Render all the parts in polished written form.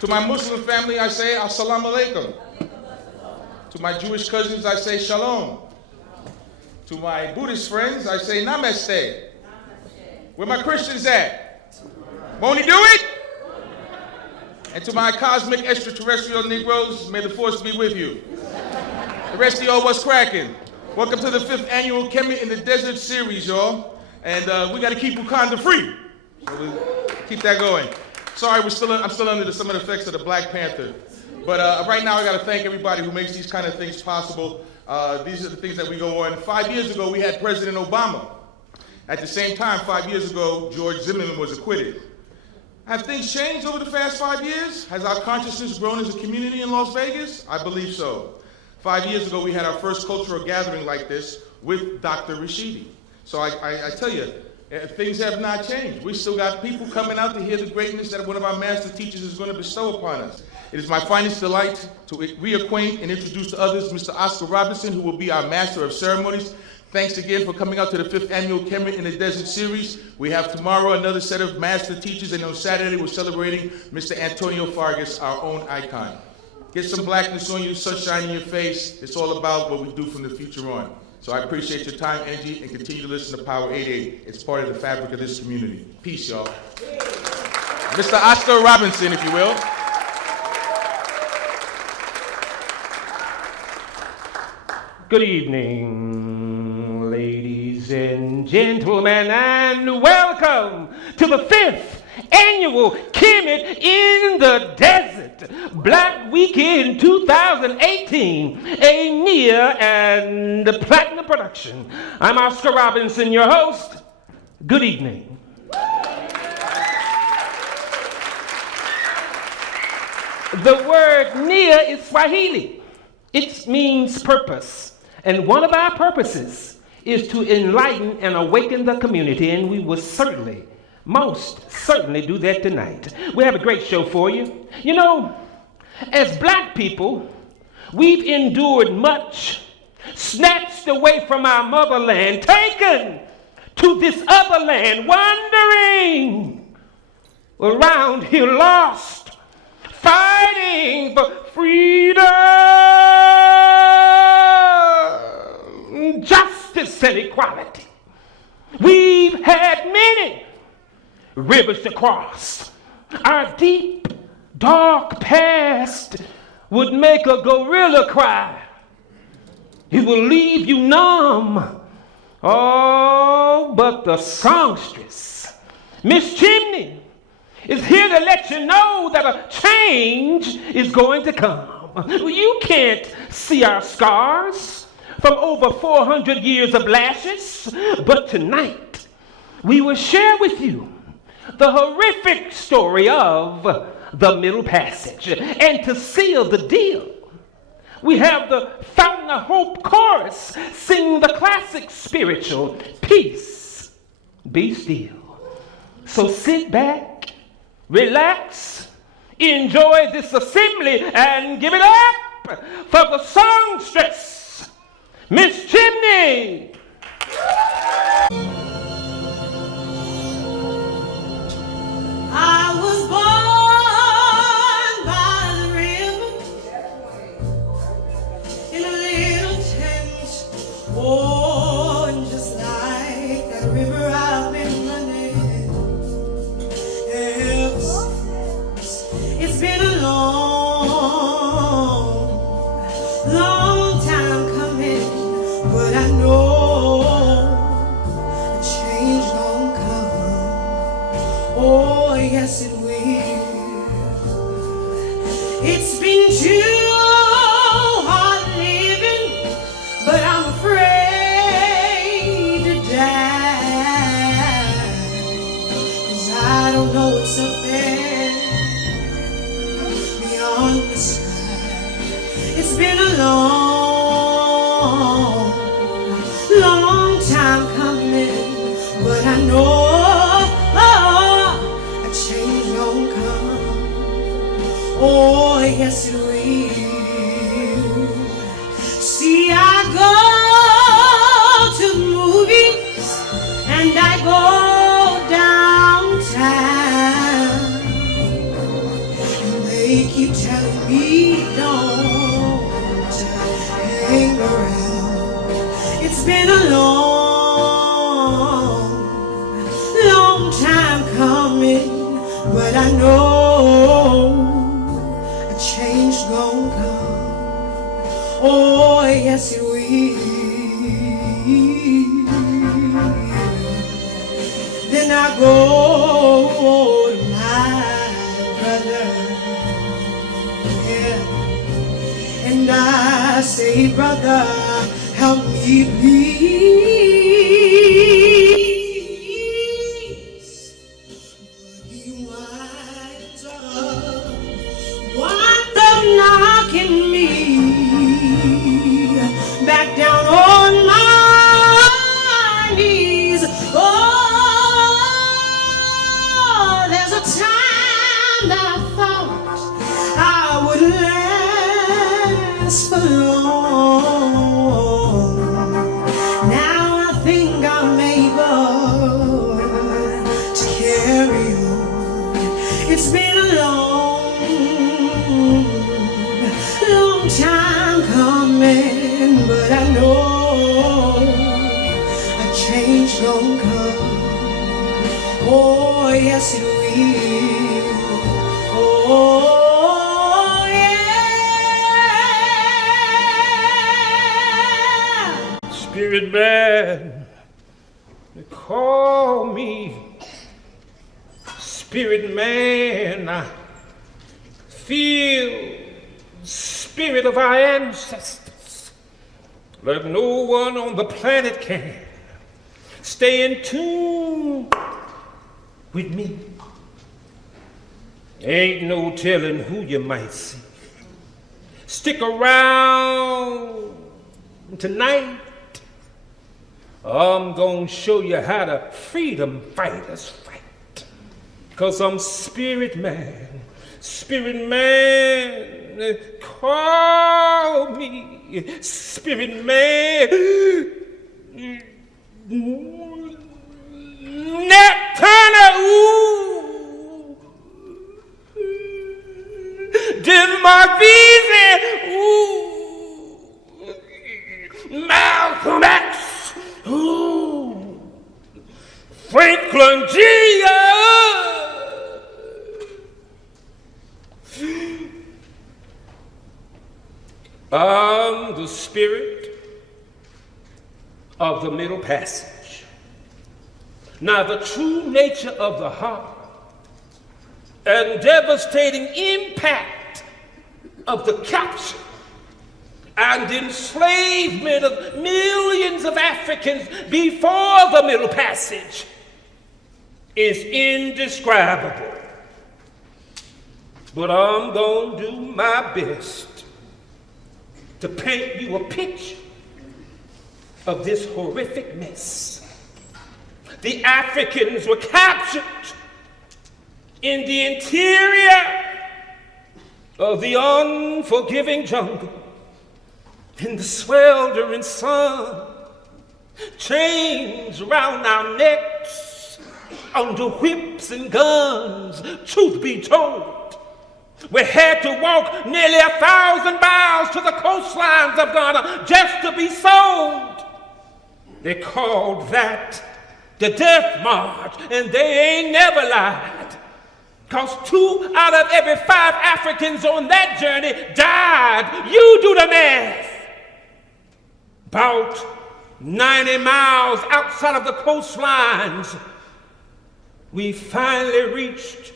To my Muslim family, I say Assalamu alaikum. To my Jewish cousins, I say Shalom. To my Buddhist friends, I say Namaste. Where my Christians at? Won't he do it? And to my cosmic extraterrestrial Negroes, may the force be with you. The rest of y'all, what's cracking? Welcome to the 5th annual Kemet in the Desert series, y'all. And we got to keep Wakanda free. So we'll keep that going. Sorry, I'm still under some of the effects of the Black Panther. But right now, I got to thank everybody who makes these kind of things possible. These are the things that we go on. 5 years ago, we had President Obama. At the same time, 5 years ago, George Zimmerman was acquitted. Have things changed over the past 5 years? Has our consciousness grown as a community in Las Vegas? I believe so. 5 years ago, we had our first cultural gathering like this with Dr. Rashidi. So I tell you, things have not changed. We still got people coming out to hear the greatness that one of our master teachers is going to bestow upon us. It is my finest delight to reacquaint and introduce to others Mr. Oscar Robinson, who will be our Master of Ceremonies. Thanks again for coming out to the 5th annual Kemet in the Desert series. We have tomorrow another set of master teachers, and on Saturday we're celebrating Mr. Antonio Fargas, our own icon. Get some blackness on you, sunshine in your face. It's all about what we do from the future on. So I appreciate your time, energy, and continue to listen to Power 88. It's part of the fabric of this community. Peace, y'all. Mr. Oscar Robinson, if you will. Good evening, ladies and gentlemen, and welcome to the 5th annual Kemet in the Desert Black Weekend 2018, a near and platinum production. I'm Oscar Robinson, your host. Good evening. The word near is Swahili. It means purpose. And one of our purposes is to enlighten and awaken the community, and we will certainly, most certainly do that tonight. We have a great show for you. You know, as black people, we've endured much, snatched away from our motherland, taken to this other land, wandering around here lost, fighting for freedom, justice, and equality. We've had many rivers to cross. Our deep, dark past would make a gorilla cry. It will leave you numb. Oh, but the songstress, Miss Chimini, is here to let you know that a change is going to come. You can't see our scars from over 400 years of lashes, but tonight we will share with you the horrific story of the Middle Passage. And to seal the deal, we have the Fountain of Hope chorus sing the classic spiritual, Peace, Be Still. So sit back, relax, enjoy this assembly, and give it up for the songstress, Miss Chimini. I was born by the river in a little tent. Oh, and just like that river I've been running ever since. It's been a long time coming, but I know a change gon' come. Oh, yes it will. It's been too hard living, but I'm afraid to die, 'cause I don't know what's up there beyond the sky. It's been a long time coming, but I know a change gon' come. Oh, yes it will. See, I go to the movies and I go downtown, and they They keep telling me don't hang around. It's been a long time coming, but I know a change gon' come. Oh, yes it will. Then I go to my brother, yeah, and I say, brother, help me please. But he winds up knocking me back down on my knees. Oh, there's a time that I thought I would last for long. Now I think I'm able to carry on. It's been a long time coming, but I know a change gon' come. Oh, yes it will. Oh, yeah. Spirit man, they call me Spirit man. I feel the spirit of our ancestors like no one on the planet can. Stay in tune with me. Ain't no telling who you might see. Stick around tonight. I'm gonna show you how the freedom fighters fight. 'Cause I'm spirit man. Spirit man, call me Spirit man. Nat Turner, ooh, Dismarvisi, ooh, Malcolm X, ooh, Franklin G. I'm the spirit of the Middle Passage. Now, the true nature of the heart and devastating impact of the capture and enslavement of millions of Africans before the Middle Passage is indescribable. But I'm gonna do my best to paint you a picture of this horrific mess. The Africans were captured in the interior of the unforgiving jungle, in the sweltering sun, chains around our necks, under whips and guns. Truth be told, we had to walk nearly 1,000 miles to the coastlines of Ghana just to be sold. They called that the Death March, and they ain't never lied. 'Cause 2 out of every 5 Africans on that journey died. You do the math. About 90 miles outside of the coastlines, we finally reached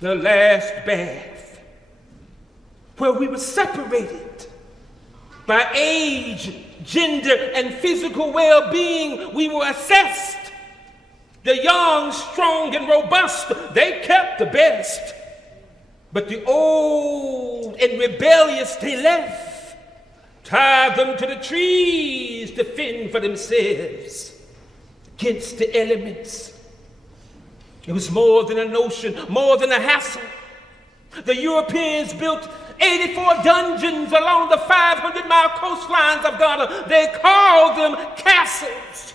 the last bath, where we were separated by age, gender, and physical well-being. We were assessed. The young, strong, and robust, they kept the best. But the old and rebellious, they left. Tied them to the trees to fend for themselves against the elements. It was more than a notion, more than a hassle. The Europeans built 84 dungeons along the 500-mile coastlines of Ghana. They called them castles.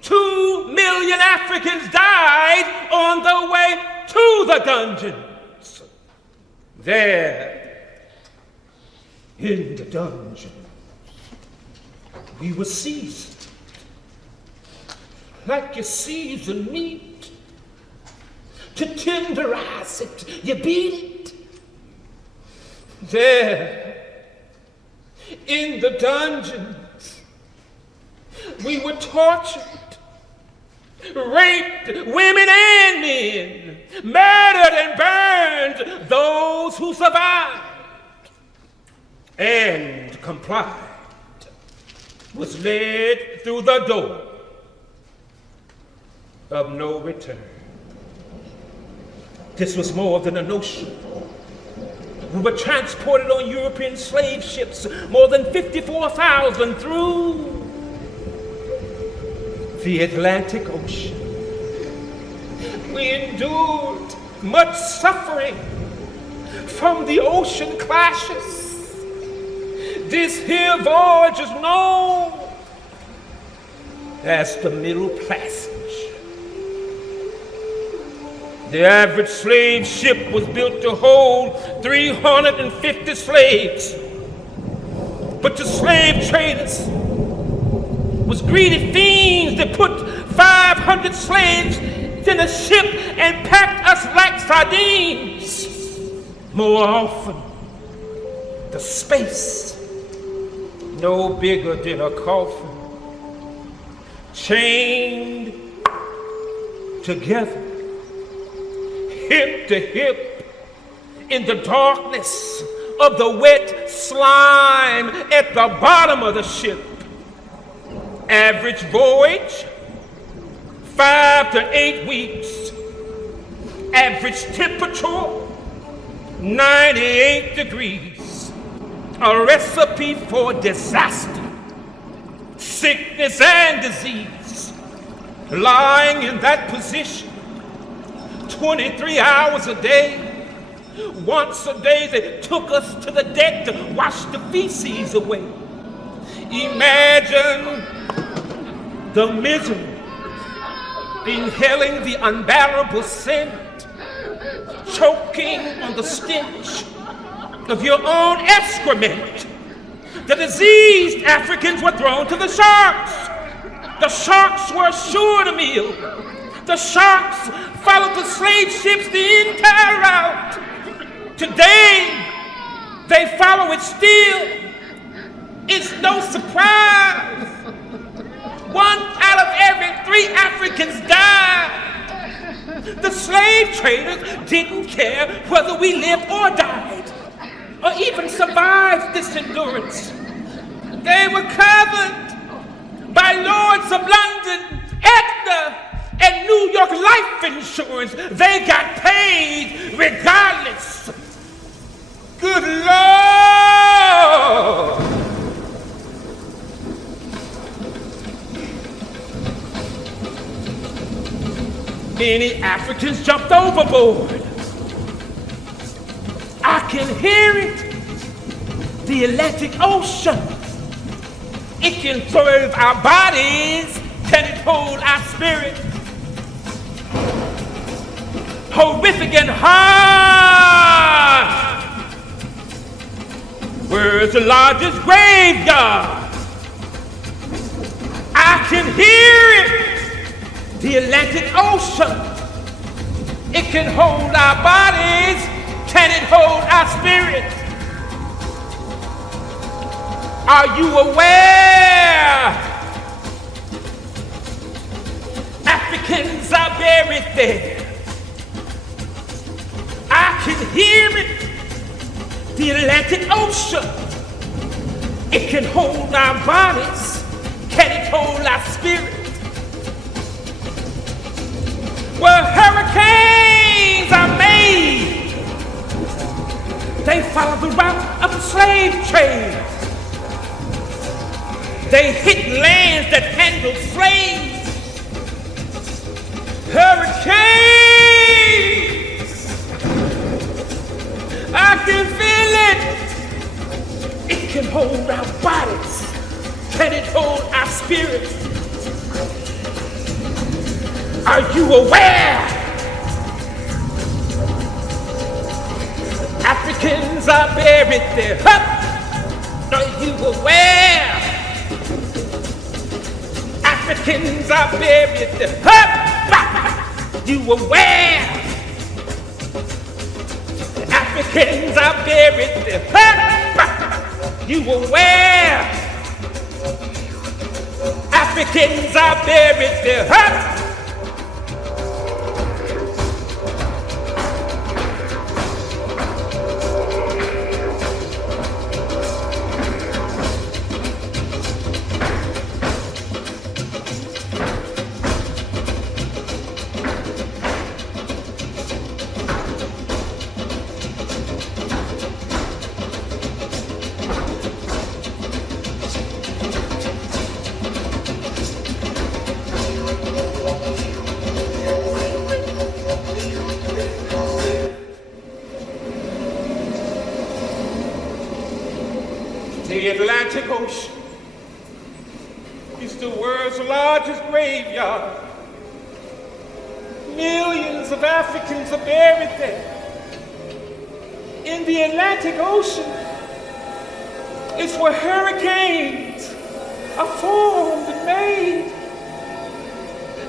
2 million Africans died on the way to the dungeons. There, in the dungeon, we were seasoned, like you season meat. To tenderize it, you beat it. There, in the dungeons, we were tortured, raped, women and men, murdered and burned those who survived and complied, was led through the door of no return. This was more than a notion. We were transported on European slave ships, more than 54,000 through the Atlantic Ocean. We endured much suffering from the ocean clashes. This here voyage is known as the Middle Passage. The average slave ship was built to hold 350 slaves. But the slave traders was greedy fiends that put 500 slaves in a ship and packed us like sardines. More often, the space no bigger than a coffin, chained together, hip to hip, in the darkness of the wet slime at the bottom of the ship. Average voyage, 5 to 8 weeks. Average temperature, 98 degrees. A recipe for disaster, sickness and disease. Lying in that position 23 hours a day. Once a day they took us to the deck to wash the feces away. Imagine the misery, inhaling the unbearable scent, choking on the stench of your own excrement. The diseased Africans were thrown to the sharks. The sharks were assured a meal. The sharks followed the slave ships the entire route. Today, they follow it still. It's no surprise. 1 out of every 3 Africans died. The slave traders didn't care whether we lived or died, or even survived this endurance. They were covered by Lords of London, Aetna, and New York life insurance. They got paid regardless. Good Lord! Many Africans jumped overboard. I can hear it. The Atlantic Ocean. It can serve our bodies. Can it hold our spirit? Horrific and harsh. Where's the largest graveyard? I can hear it. The Atlantic Ocean. It can hold our bodies. Can it hold our spirit? Are you aware? Africans are buried there. I can hear it. The Atlantic Ocean. It can hold our bodies. Can it hold our spirit? Well, hurricanes are made. They follow the route of the slave trade. They hit lands that handle slaves. Hurricanes. I can feel it. It can hold our bodies. Can it hold our spirits? Are you aware? African Africans are buried there. Are you aware? Africans are buried there. You aware? Africans are buried there. You aware? Africans are buried there. The Atlantic Ocean is the world's largest graveyard. Millions of Africans are buried there. In the Atlantic Ocean is where hurricanes are formed and made.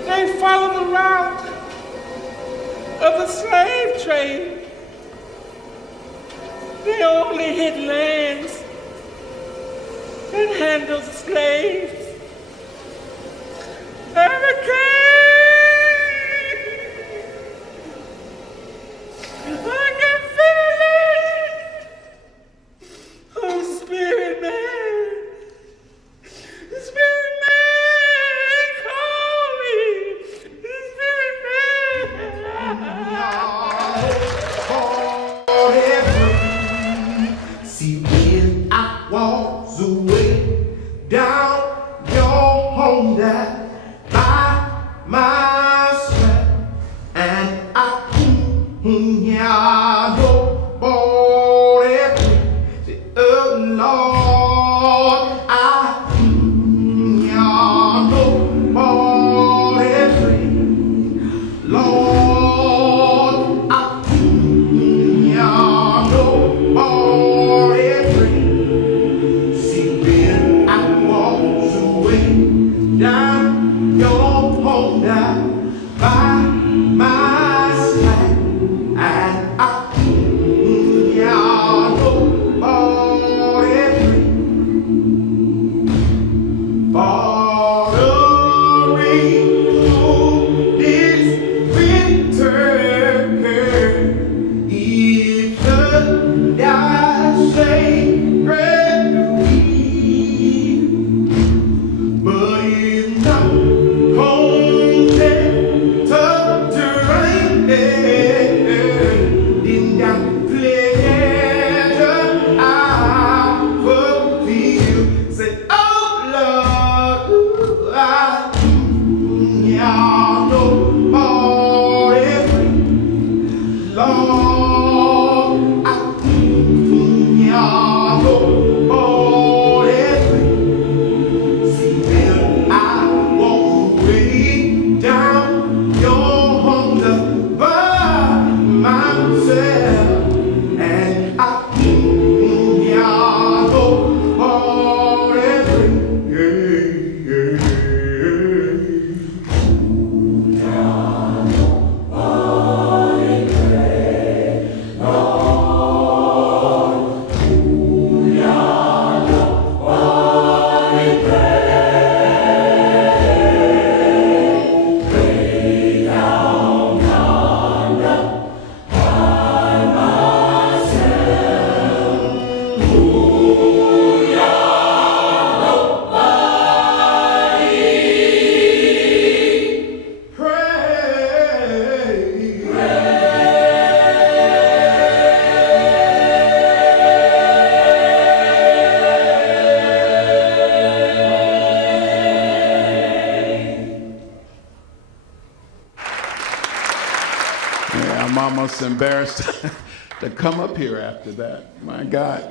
They follow the route of the slave trade. They only hit lands and handle slaves. I can feel it. Oh, Spirit Man. Spirit Man, call me. Spirit Man. See, when I walk away down your home that by myself, and I oh Lord, I Lord, down your home down by my side, and I know for every following through this winter, if the I say I'm almost embarrassed to come up here after that. My God.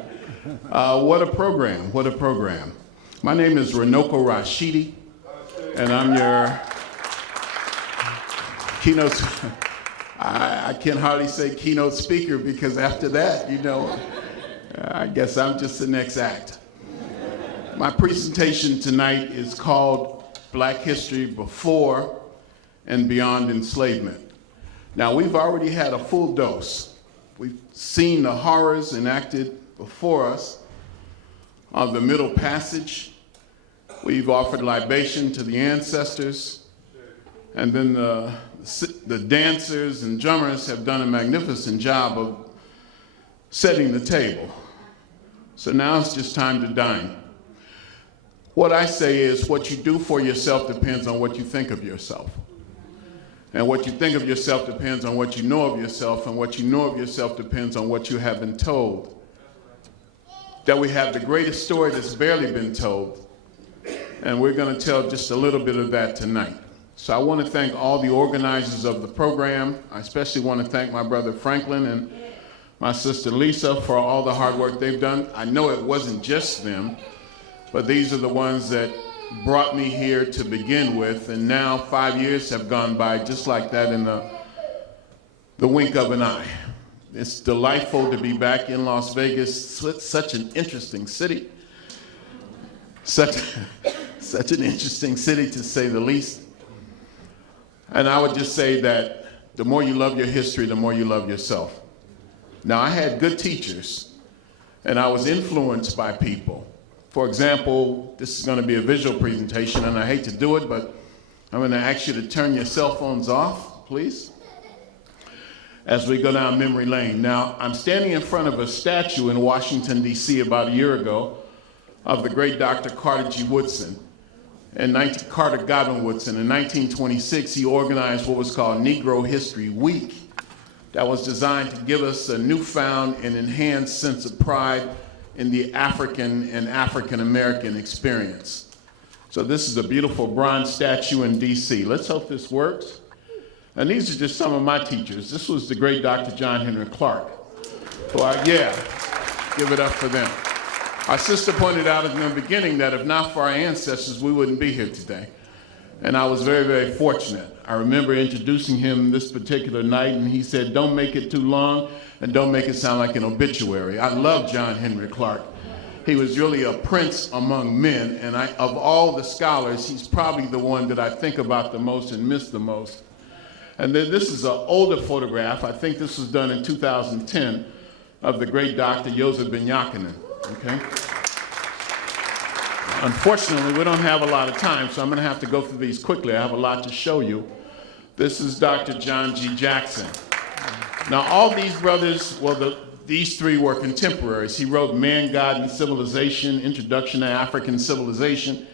What a program. What a program. My name is Runoko Rashidi, and I'm your keynote. I can hardly say keynote speaker because after that, I guess I'm just the next act. My presentation tonight is called Black History Before and Beyond Enslavement. Now, we've already had a full dose. We've seen the horrors enacted before us of the Middle Passage. We've offered libation to the ancestors, and then the dancers and drummers have done a magnificent job of setting the table. So now it's just time to dine. What I say is what you do for yourself depends on what you think of yourself. And what you think of yourself depends on what you know of yourself, and what you know of yourself depends on what you have been told. That we have the greatest story that's barely been told, and we're going to tell just a little bit of that tonight. So I want to thank all the organizers of the program. I especially want to thank my brother Franklin and my sister Lisa for all the hard work they've done. I know it wasn't just them, but these are the ones that brought me here to begin with, and now 5 years have gone by just like that in the wink of an eye. It's delightful to be back in Las Vegas. Such an interesting city. Such an interesting city, to say the least. And I would just say that the more you love your history, the more you love yourself. Now, I had good teachers, and I was influenced by people. For example, this is going to be a visual presentation, and I hate to do it, but I'm going to ask you to turn your cell phones off, please, as we go down memory lane. Now, I'm standing in front of a statue in Washington, D.C. about a year ago of the great Dr. Carter G. Woodson. Carter Godwin Woodson. In 1926, he organized what was called Negro History Week. That was designed to give us a newfound and enhanced sense of pride in the African and African-American experience. So this is a beautiful bronze statue in DC. Let's hope this works. And these are just some of my teachers. This was the great Dr. John Henry Clark. Give it up for them. Our sister pointed out in the beginning that if not for our ancestors, we wouldn't be here today. And I was very, very fortunate. I remember introducing him this particular night, and he said, "Don't make it too long, and don't make it sound like an obituary." I love John Henry Clark. He was really a prince among men, and of all the scholars, he's probably the one that I think about the most and miss the most. And then this is an older photograph. I think this was done in 2010 of the great Dr. Joseph Ben-Jochannan, okay? Unfortunately, we don't have a lot of time, so I'm going to have to go through these quickly. I have a lot to show you. This is Dr. John G. Jackson. Now, all these brothers, these three were contemporaries. He wrote Man, God, and Civilization, Introduction to African Civilization,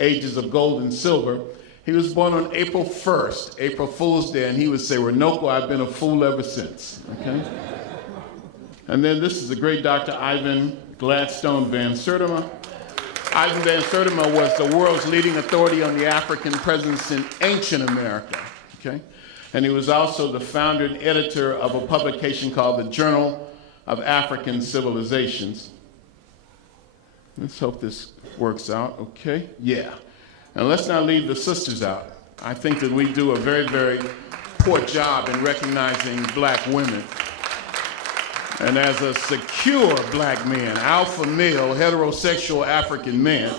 Ages of Gold and Silver. He was born on April 1st, April Fool's Day, and he would say, "Runoko, I've been a fool ever since," okay? And then this is the great Dr. Ivan Gladstone Van Sertima. Ivan Van Sertima was the world's leading authority on the African presence in ancient America, okay? And he was also the founder and editor of a publication called the Journal of African Civilizations. Let's hope this works out, okay? Yeah. And let's not leave the sisters out. I think that we do a very, very poor job in recognizing black women. And as a secure black man, alpha male, heterosexual African man,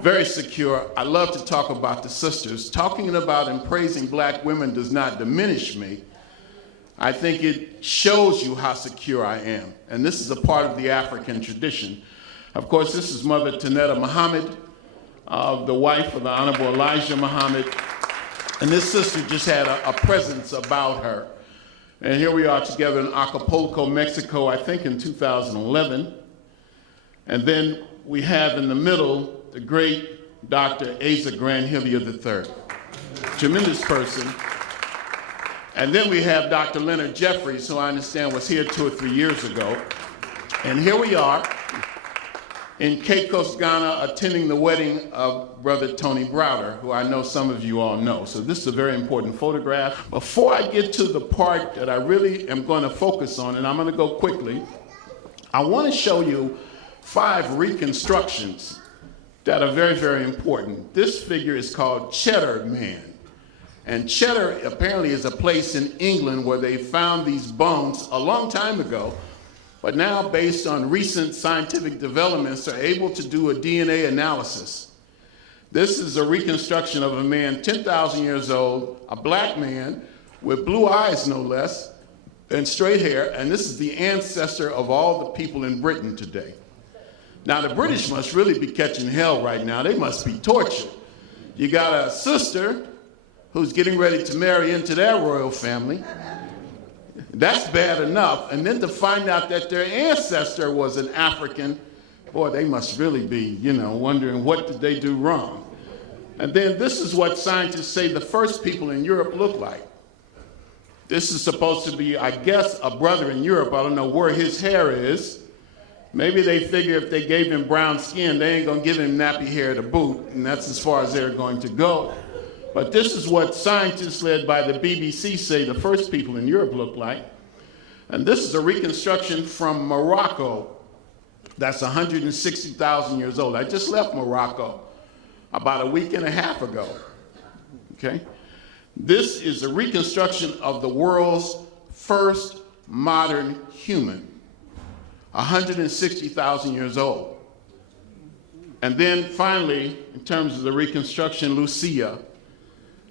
very secure, I love to talk about the sisters. Talking about and praising black women does not diminish me. I think it shows you how secure I am. And this is a part of the African tradition. Of course, this is Mother Tanetta Muhammad, the wife of the Honorable Elijah Muhammad. And this sister just had a presence about her. And here we are together in Acapulco, Mexico, I think in 2011. And then we have in the middle the great Dr. Asa Grant Hilliard III, tremendous person. And then we have Dr. Leonard Jeffries, who I understand was here 2 or 3 years ago. And here we are in Cape Coast, Ghana, attending the wedding of Brother Tony Browder, who I know some of you all know. So this is a very important photograph. Before I get to the part that I really am going to focus on, and I'm going to go quickly, I want to show you 5 reconstructions that are very, very important. This figure is called Cheddar Man. And Cheddar apparently is a place in England where they found these bones a long time ago, but now based on recent scientific developments are able to do a DNA analysis. This is a reconstruction of a man 10,000 years old, a black man with blue eyes no less, and straight hair, and this is the ancestor of all the people in Britain today. Now the British must really be catching hell right now. They must be tortured. You got a sister who's getting ready to marry into their royal family. That's bad enough. And then to find out that their ancestor was an African, boy, they must really be, wondering what did they do wrong. And then this is what scientists say the first people in Europe look like. This is supposed to be, I guess, a brother in Europe. I don't know where his hair is. Maybe they figure if they gave him brown skin, they ain't gonna give him nappy hair to boot, and that's as far as they're going to go. But this is what scientists led by the BBC say the first people in Europe look like. And this is a reconstruction from Morocco that's 160,000 years old. I just left Morocco about a week and a half ago, okay? This is a reconstruction of the world's first modern human, 160,000 years old. And then finally, in terms of the reconstruction, Lucia,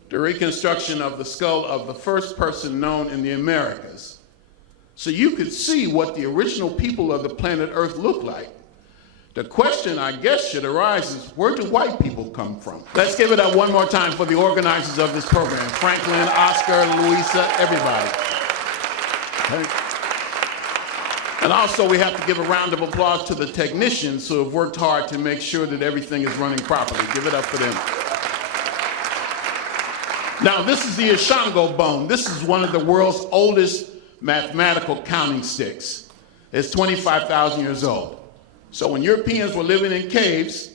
the reconstruction of the skull of the first person known in the Americas. So you could see what the original people of the planet Earth look like. The question, I guess, should arise is, where do white people come from? Let's give it up one more time for the organizers of this program, Franklin, Oscar, Louisa, everybody. Okay. And also, we have to give a round of applause to the technicians who have worked hard to make sure that everything is running properly. Give it up for them. Now, this is the Ishango bone. This is one of the world's oldest mathematical counting sticks. It's 25,000 years old. So when Europeans were living in caves,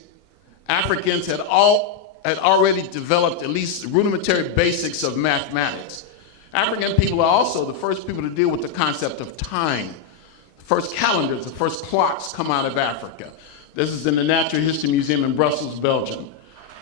Africans had already developed at least rudimentary basics of mathematics. African people are also the first people to deal with the concept of time. The first calendars, the first clocks come out of Africa. This is in the Natural History Museum in Brussels, Belgium.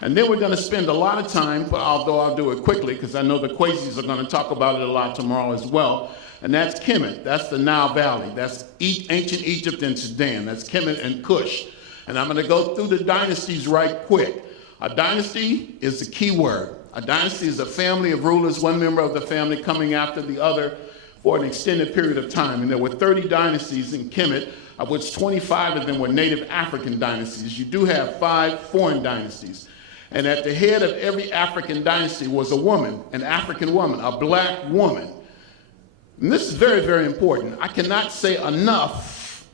And then we're going to spend a lot of time, although I'll do it quickly because I know the Quasies are going to talk about it a lot tomorrow as well. And that's Kemet. That's the Nile Valley. That's ancient Egypt and Sudan. That's Kemet and Kush. And I'm going to go through the dynasties right quick. A dynasty is the key word. A dynasty is a family of rulers, one member of the family coming after the other for an extended period of time. And there were 30 dynasties in Kemet, of which 25 of them were native African dynasties. You do have 5 foreign dynasties. And at the head of every African dynasty was a woman, an African woman, a black woman. And this is very, very important. I cannot say enough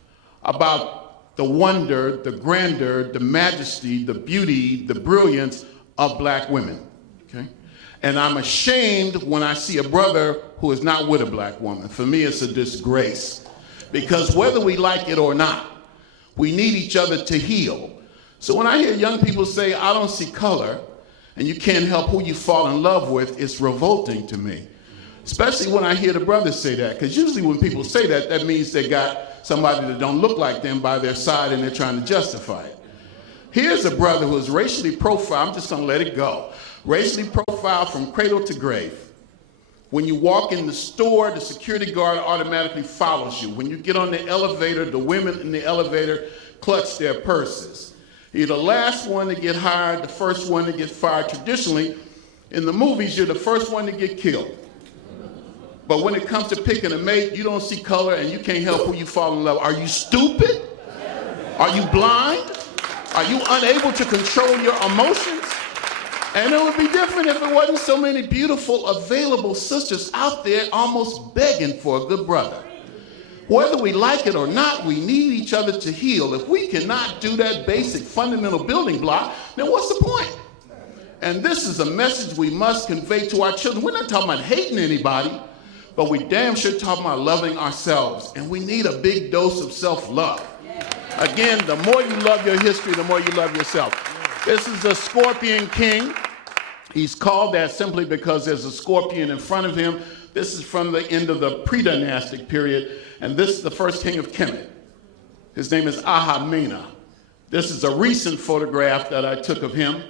about the wonder, the grandeur, the majesty, the beauty, the brilliance of black women, okay? And I'm ashamed when I see a brother who is not with a black woman. For me, it's a disgrace. Because whether we like it or not, we need each other to heal. So when I hear young people say, I don't see color, and you can't help who you fall in love with, it's revolting to me. Especially when I hear the brothers say that, because usually when people say that, that means they got somebody that don't look like them by their side and they're trying to justify it. Here's a brother who is racially profiled, I'm just gonna let it go. Racially profiled from cradle to grave. When you walk in the store, the security guard automatically follows you. When you get on the elevator, the women in the elevator clutch their purses. You're the last one to get hired, the first one to get fired. Traditionally, in the movies, you're the first one to get killed. But when it comes to picking a mate, you don't see color and you can't help who you fall in love. Are you stupid? Are you blind? Are you unable to control your emotions? And it would be different if it wasn't so many beautiful, available sisters out there almost begging for a good brother. Whether we like it or not, we need each other to heal. If we cannot do that basic fundamental building block, then what's the point? And this is a message we must convey to our children. We're not talking about hating anybody, but we damn sure talking about loving ourselves. And we need a big dose of self-love. Again, the more you love your history, the more you love yourself. This is the Scorpion King. He's called that simply because there's a scorpion in front of him. This is from the end of the pre-dynastic period. And this is the first king of Kemet. His name is Ahamena. This is a recent photograph that I took of him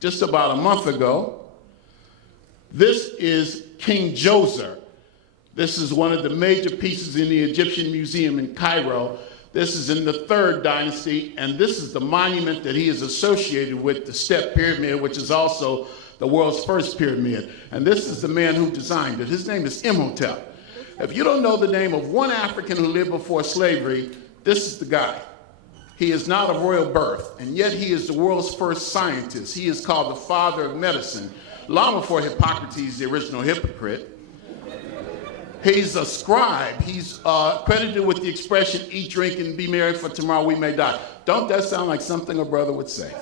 just about a month ago. This is King Djoser. This is one of the major pieces in the Egyptian Museum in Cairo. This is in the 3rd dynasty, and this is the monument that he is associated with, the Step Pyramid, which is also the world's first pyramid. And this is the man who designed it. His name is Imhotep. If you don't know the name of one African who lived before slavery, this is the guy. He is not of royal birth, and yet he is the world's first scientist. He is called the father of medicine, long before Hippocrates, the original hypocrite. He's a scribe. He's credited with the expression, eat, drink, and be merry, for tomorrow we may die. Don't that sound like something a brother would say?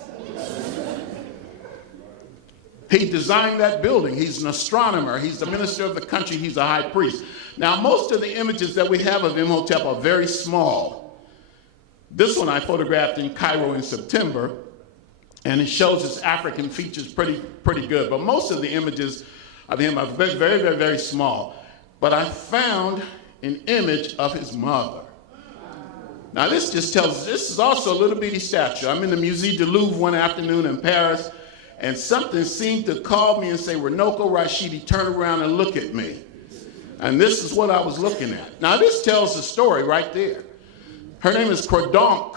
He designed that building. He's an astronomer. He's the minister of the country. He's a high priest. Now, most of the images that we have of Imhotep are very small. This one I photographed in Cairo in September, and it shows his African features pretty good. But most of the images of him are very, very, very, very small. But I found an image of his mother. Now this just tells us, this is also a little bitty statue. I'm in the Musée du Louvre one afternoon in Paris, and something seemed to call me and say, Runoko, Rashidi, turn around and look at me. And this is what I was looking at. Now this tells the story right there. Her name is Crodonc,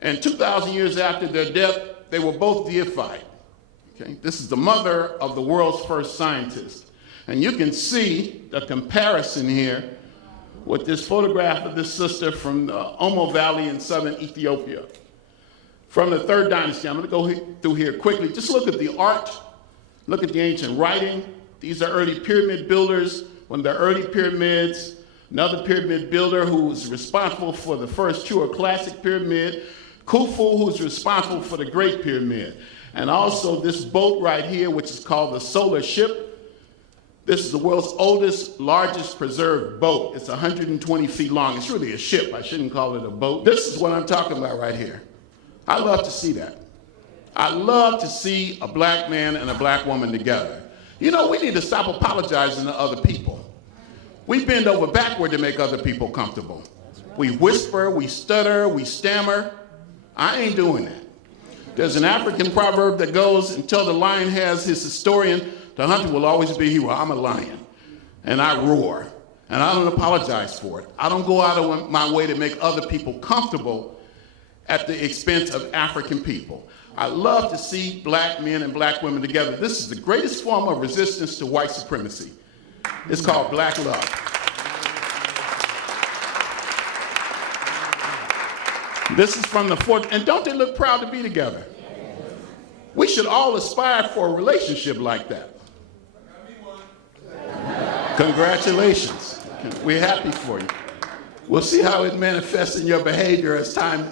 and 2,000 years after their death, they were both deified. Okay? This is the mother of the world's first scientist. And you can see the comparison here with this photograph of this sister from the Omo Valley in southern Ethiopia. From the 3rd dynasty, I'm going to go through here quickly. Just look at the art, look at the ancient writing. These are early pyramid builders. One of the early pyramids, another pyramid builder who was responsible for the first true or classic pyramid, Khufu, who's responsible for the Great Pyramid. And also this boat right here, which is called the Solar Ship. This is the world's oldest, largest preserved boat. It's 120 feet long. It's really a ship. I shouldn't call it a boat. This is what I'm talking about right here. I love to see that. I love to see a black man and a black woman together. You know, we need to stop apologizing to other people. We bend over backward to make other people comfortable. We whisper, we stutter, we stammer. I ain't doing that. There's an African proverb that goes, until the lion has his historian, the hunter will always be a hero. I'm a lion, and I roar, and I don't apologize for it. I don't go out of my way to make other people comfortable at the expense of African people. I love to see black men and black women together. This is the greatest form of resistance to white supremacy. It's called black love. This is from the 4th, and don't they look proud to be together? We should all aspire for a relationship like that. Congratulations. We're happy for you. We'll see how it manifests in your behavior as time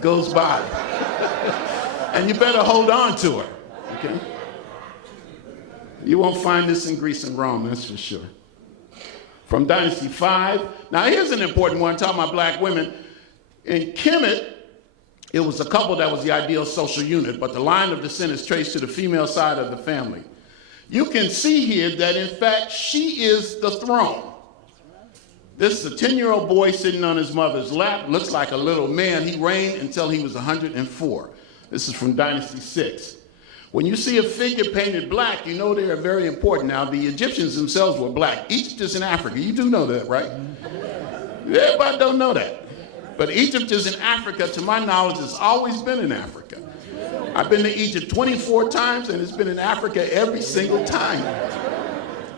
goes by. And you better hold on to her, okay? You won't find this in Greece and Rome, that's for sure. From Dynasty 5. Now here's an important one, talking about black women. In Kemet, it was a couple that was the ideal social unit, but the line of descent is traced to the female side of the family. You can see here that, in fact, she is the throne. This is a 10-year-old boy sitting on his mother's lap, looks like a little man. He reigned until he was 104. This is from Dynasty 6. When you see a figure painted black, you know they are very important. Now, the Egyptians themselves were black. Egypt is in Africa. You do know that, right? Everybody don't know that. But Egypt is in Africa. To my knowledge, it's always been in Africa. I've been to Egypt 24 times, and it's been in Africa every single time.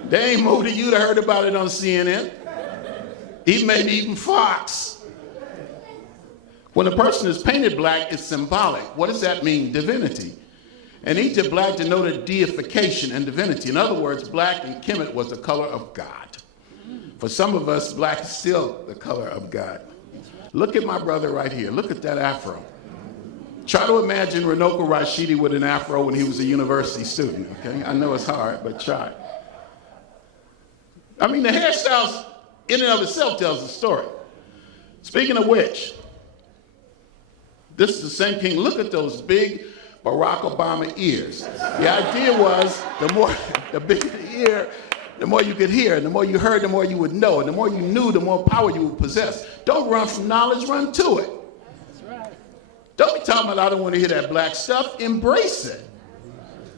They ain't moved to you to heard about it on CNN. Maybe even Fox. When a person is painted black, it's symbolic. What does that mean? Divinity. In Egypt, black denoted deification and divinity. In other words, black in Kemet was the color of God. For some of us, black is still the color of God. Look at my brother right here. Look at that afro. Try to imagine Runoko Rashidi with an afro when he was a university student, okay? I know it's hard, but try. I mean, the hairstyles in and of itself tells the story. Speaking of which, this is the same king. Look at those big Barack Obama ears. The idea was the bigger the ear, the more you could hear, and the more you heard, the more you would know, and the more you knew, the more power you would possess. Don't run from knowledge, run to it. That's right. Don't be talking about, I don't want to hear that black stuff. Embrace it.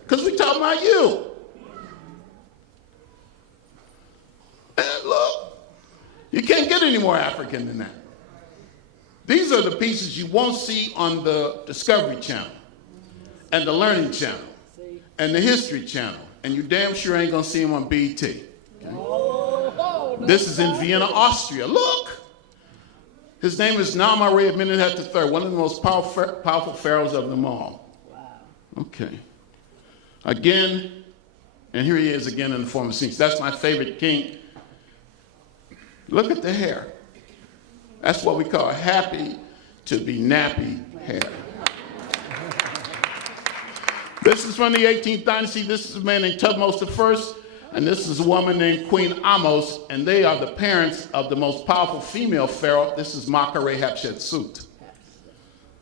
Because we're talking about you. And look, you can't get any more African than that. These are the pieces you won't see on the Discovery Channel and the Learning Channel and the History Channel, and you damn sure ain't gonna see them on BET. Okay? This is in Vienna, Austria. Look, his name is Naamare Amenhotep III, one of the most powerful pharaohs of them all. Okay. Again, and here he is again in the form of Sphinx. That's my favorite king. Look at the hair. That's what we call happy to be nappy hair. This is from the 18th dynasty. This is a man named Thutmose I, and this is a woman named Queen Amos, and they are the parents of the most powerful female pharaoh. This is Maqere Hatshepsut.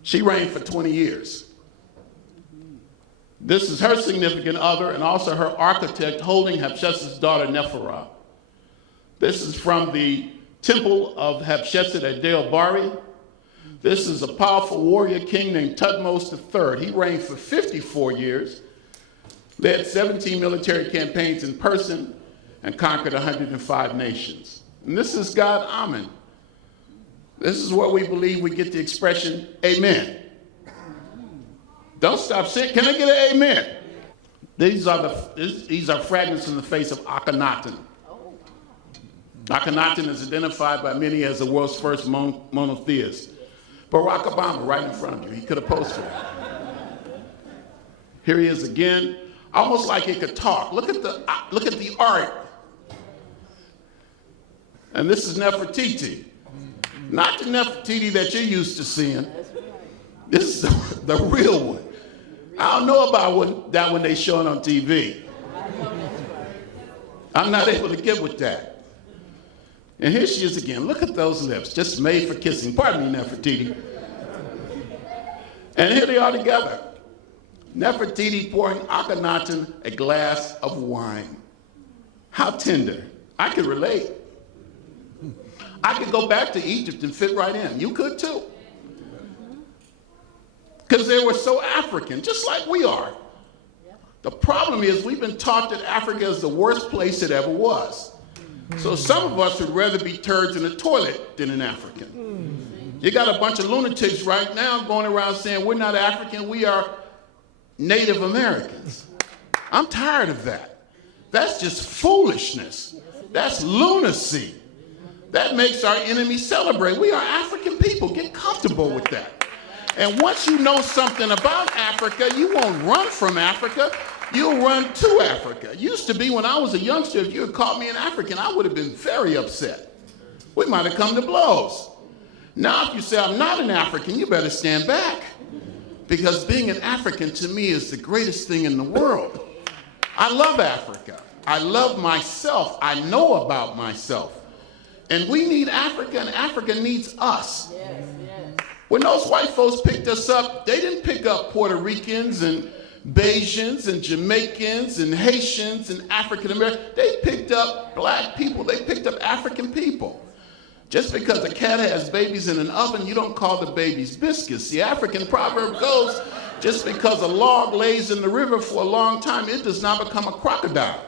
She reigned for 20 years. This is her significant other and also her architect holding Hatshepsut's daughter Neferah. This is from the Temple of Hatshepsut at Del Bari. This is a powerful warrior king named Thutmose III. He reigned for 54 years, led 17 military campaigns in person, and conquered 105 nations. And this is God Amen. This is where we believe we get the expression, amen. Don't stop saying, can I get an amen? These are fragments in the face of Akhenaten. Akhenaten is identified by many as the world's first monotheist. Barack Obama, right in front of you, he could have posted it. Here he is again, almost like he could talk. Look at the art. And this is Nefertiti. Not the Nefertiti that you're used to seeing. This is the real one. I don't know about that one they showing on TV. I'm not able to get with that. And here she is again. Look at those lips, just made for kissing. Pardon me, Nefertiti. And here they are together. Nefertiti pouring Akhenaten a glass of wine. How tender. I could relate. I could go back to Egypt and fit right in. You could too. Because they were so African, just like we are. The problem is we've been taught that Africa is the worst place it ever was. So some of us would rather be turds in a toilet than an African. You got a bunch of lunatics right now going around saying we're not African, we are Native Americans. I'm tired of that. That's just foolishness. That's lunacy. That makes our enemies celebrate. We are African people. Get comfortable with that. And once you know something about Africa, you won't run from Africa. You'll run to Africa. It used to be when I was a youngster, if you had called me an African, I would have been very upset. We might have come to blows. Now, if you say I'm not an African, you better stand back. Because being an African to me is the greatest thing in the world. I love Africa. I love myself. I know about myself. And we need Africa, and Africa needs us. Yes, yes. When those white folks picked us up, they didn't pick up Puerto Ricans and Bajans and Jamaicans and Haitians and African Americans. They picked up black people. They picked up African people. Just because a cat has babies in an oven, you don't call the babies biscuits. The African proverb goes, just because a log lays in the river for a long time, it does not become a crocodile.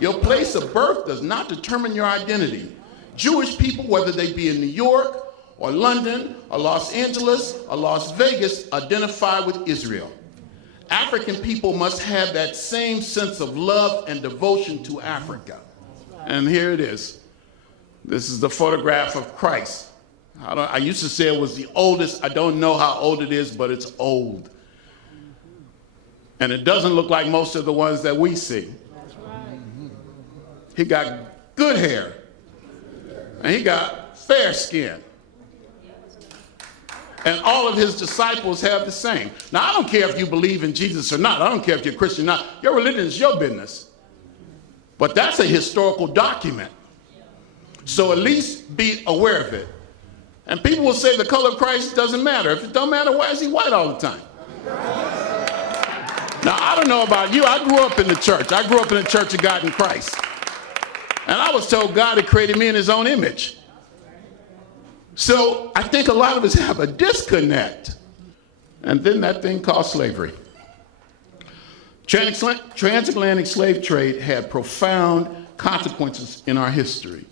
Your place of birth does not determine your identity. Jewish people, whether they be in New York or London or Los Angeles or Las Vegas, identify with Israel. African people must have that same sense of love and devotion to Africa. And here it is. This is the photograph of Christ. I used to say it was the oldest. I don't know how old it is, but it's old. And it doesn't look like most of the ones that we see. He got good hair. And he got fair skin. And all of his disciples have the same. Now, I don't care if you believe in Jesus or not. I don't care if you're Christian or not. Your religion is your business. But that's a historical document. So at least be aware of it. And people will say the color of Christ doesn't matter. If it don't matter, why is he white all the time? Now, I don't know about you. I grew up in the church. I grew up in the Church of God in Christ. And I was told God had created me in his own image. So I think a lot of us have a disconnect. And then that thing called slavery. Transatlantic slave trade had profound consequences in our history.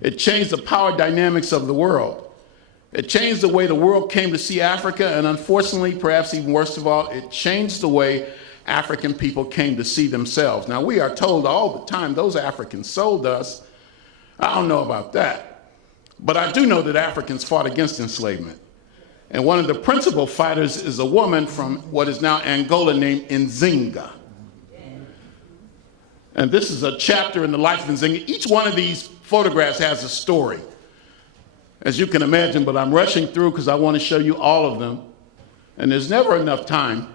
It changed the power dynamics of the world. It changed the way the world came to see Africa, and unfortunately, perhaps even worst of all, it changed the way African people came to see themselves. Now, we are told all the time those Africans sold us. I don't know about that. But I do know that Africans fought against enslavement. And one of the principal fighters is a woman from what is now Angola named Nzinga. And this is a chapter in the life of Nzinga. Each one of these photographs has a story, as you can imagine, but I'm rushing through because I want to show you all of them. And there's never enough time.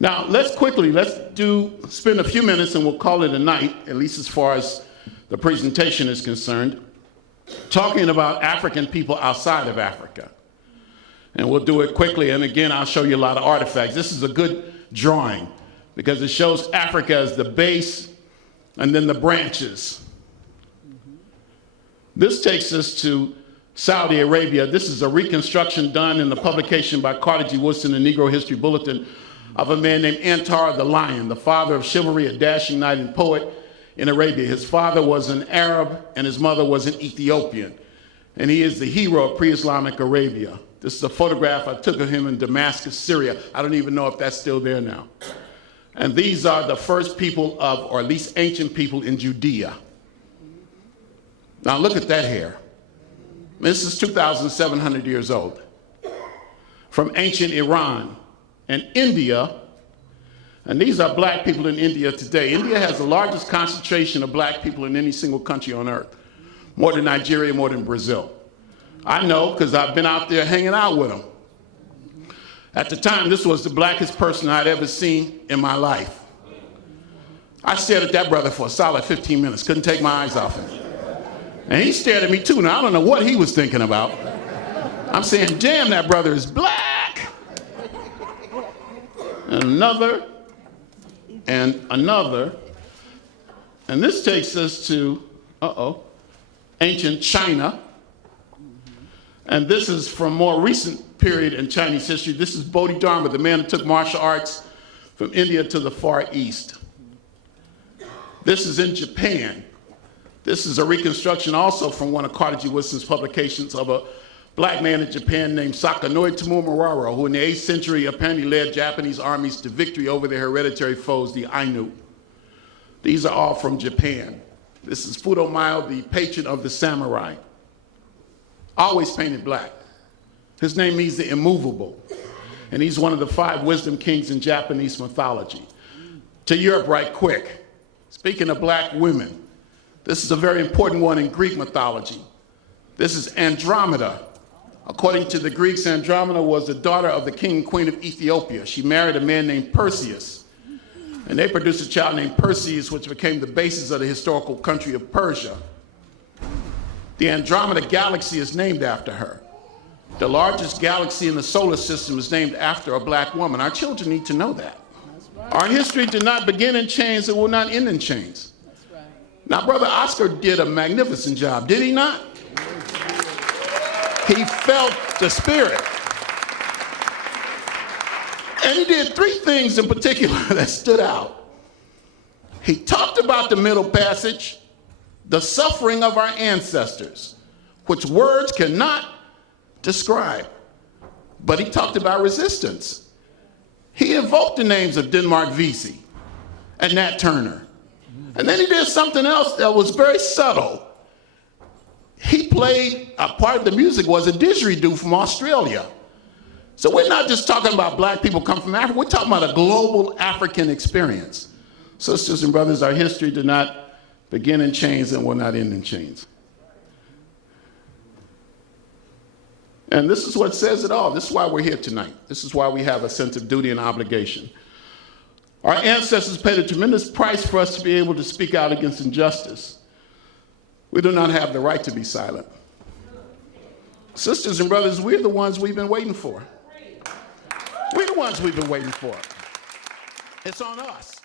Now, let's spend a few minutes and we'll call it a night, at least as far as the presentation is concerned, talking about African people outside of Africa. And we'll do it quickly, and again, I'll show you a lot of artifacts. This is a good drawing because it shows Africa as the base and then the branches. This takes us to Saudi Arabia. This is a reconstruction done in the publication by Carter G. Woodson, the Negro History Bulletin, of a man named Antar the Lion, the father of chivalry, a dashing knight and poet in Arabia. His father was an Arab and his mother was an Ethiopian. And he is the hero of pre-Islamic Arabia. This is a photograph I took of him in Damascus, Syria. I don't even know if that's still there now. And these are the first people of, or at least ancient people in Judea. Now look at that hair. This is 2,700 years old. From ancient Iran and India. And these are black people in India today. India has the largest concentration of black people in any single country on earth. More than Nigeria, more than Brazil. I know because I've been out there hanging out with them. At the time, this was the blackest person I'd ever seen in my life. I stared at that brother for a solid 15 minutes, couldn't take my eyes off him. And he stared at me too. Now, I don't know what he was thinking about. I'm saying, damn, that brother is black. And another, and another. And this takes us to, ancient China. And this is from more recent period in Chinese history. This is Bodhidharma, the man who took martial arts from India to the Far East. This is in Japan. This is a reconstruction also from one of Carter G. Woodson's publications of a black man in Japan named Sakanoi Tomomiraro, who in the 8th century apparently led Japanese armies to victory over their hereditary foes, the Ainu. These are all from Japan. This is Fudomayo, the patron of the samurai. Always painted black. His name means the immovable. And he's one of the 5 wisdom kings in Japanese mythology. To Europe right quick. Speaking of black women, this is a very important one in Greek mythology. This is Andromeda. According to the Greeks, Andromeda was the daughter of the king and queen of Ethiopia. She married a man named Perseus. And they produced a child named Perseus, which became the basis of the historical country of Persia. The Andromeda galaxy is named after her. The largest galaxy in the solar system is named after a black woman. Our children need to know that. Right. Our history did not begin in chains, it will not end in chains. Right. Now, Brother Oscar did a magnificent job, did he not? He felt the spirit. And he did 3 things in particular that stood out. He talked about the Middle Passage, the suffering of our ancestors, which words cannot describe. But he talked about resistance. He invoked the names of Denmark Vesey and Nat Turner. And then he did something else that was very subtle. He played, a part of the music was a didgeridoo from Australia. So we're not just talking about black people come from Africa, we're talking about a global African experience. Sisters and brothers, our history did not begin in chains and will not end in chains. And this is what says it all. This is why we're here tonight. This is why we have a sense of duty and obligation. Our ancestors paid a tremendous price for us to be able to speak out against injustice. We do not have the right to be silent. Sisters and brothers, we're the ones we've been waiting for. We're the ones we've been waiting for. It's on us.